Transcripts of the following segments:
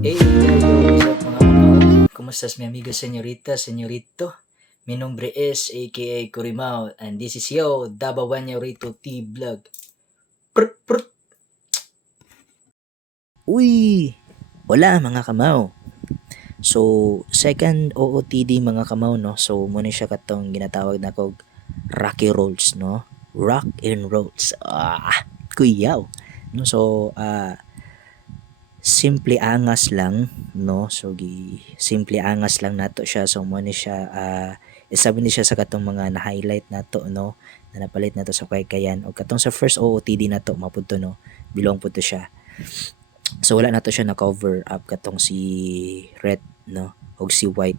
Hey there, yo, what's up mga kamao? Kumusta mi amigo señorita, señorito? Mi nombre es aka Kurimao and this is yo, Dabawanyorito T Vlog. Prr, prr. Uy! Wala mga kamaw. So, second OOTD mga kamaw, no? So, muna siya katong ginatawag na kog Rocky Rolls, no? Rock and Rolls. Kuyaw. No? So, simple angas lang, no? So, simple angas lang nato siya. So, muna siya, isabi ni siya sa katong mga na-highlight nato, no? Na napalit nato sa kaykayan. O katong sa first OOTD nato, mapudto, no? Bilong po to siya. So wala na to siya na cover up katong si Red, no, og si White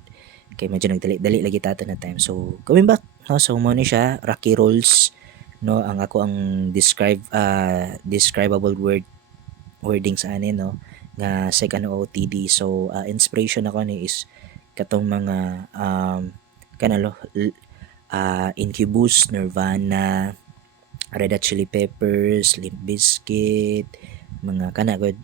kay medyo nagdali lagi tata na time. So coming back, no, so mo ni siya Rocky Rolls, no, ang ako ang describable wording sa ani, no, nga second OOTD. So inspiration ako ni is katong mga kanalo Incubus, Nirvana, Red Hot Chili Peppers, Limp Bizkit, mga kanagod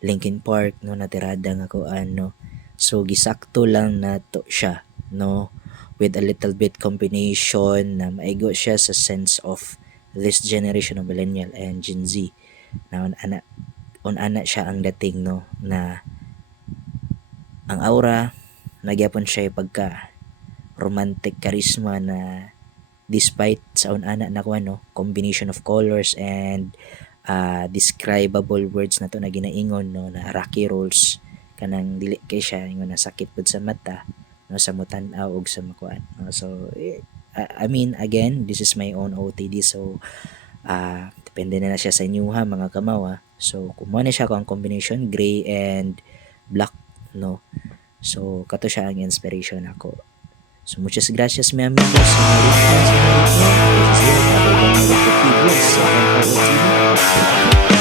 Linkin Park, no, natirada nga ko ano. So gisakto lang nato siya, no, with a little bit combination na maigo siya sa sense of this generation of millennial and Gen Z na on ana siya ang dating, no, na ang aura nagyapon siya pagka romantic charisma na despite sa unana na ko ano combination of colors and describable words na to na ginaingon, no, na Rocky Rolls kanang dili kay siya ingon na sakit pud sa mata, no, sa mutan-aw og sa makuan, no? So I mean again, this is my own OTD, so depende na siya sa inyo ha mga kamawa. So kung mo na siya kung combination gray and black, no, so kato siya ang inspiration ako. So muchas gracias mi amigos, señoritas, señorito. This is your Pablo Vlogs, second OOTD.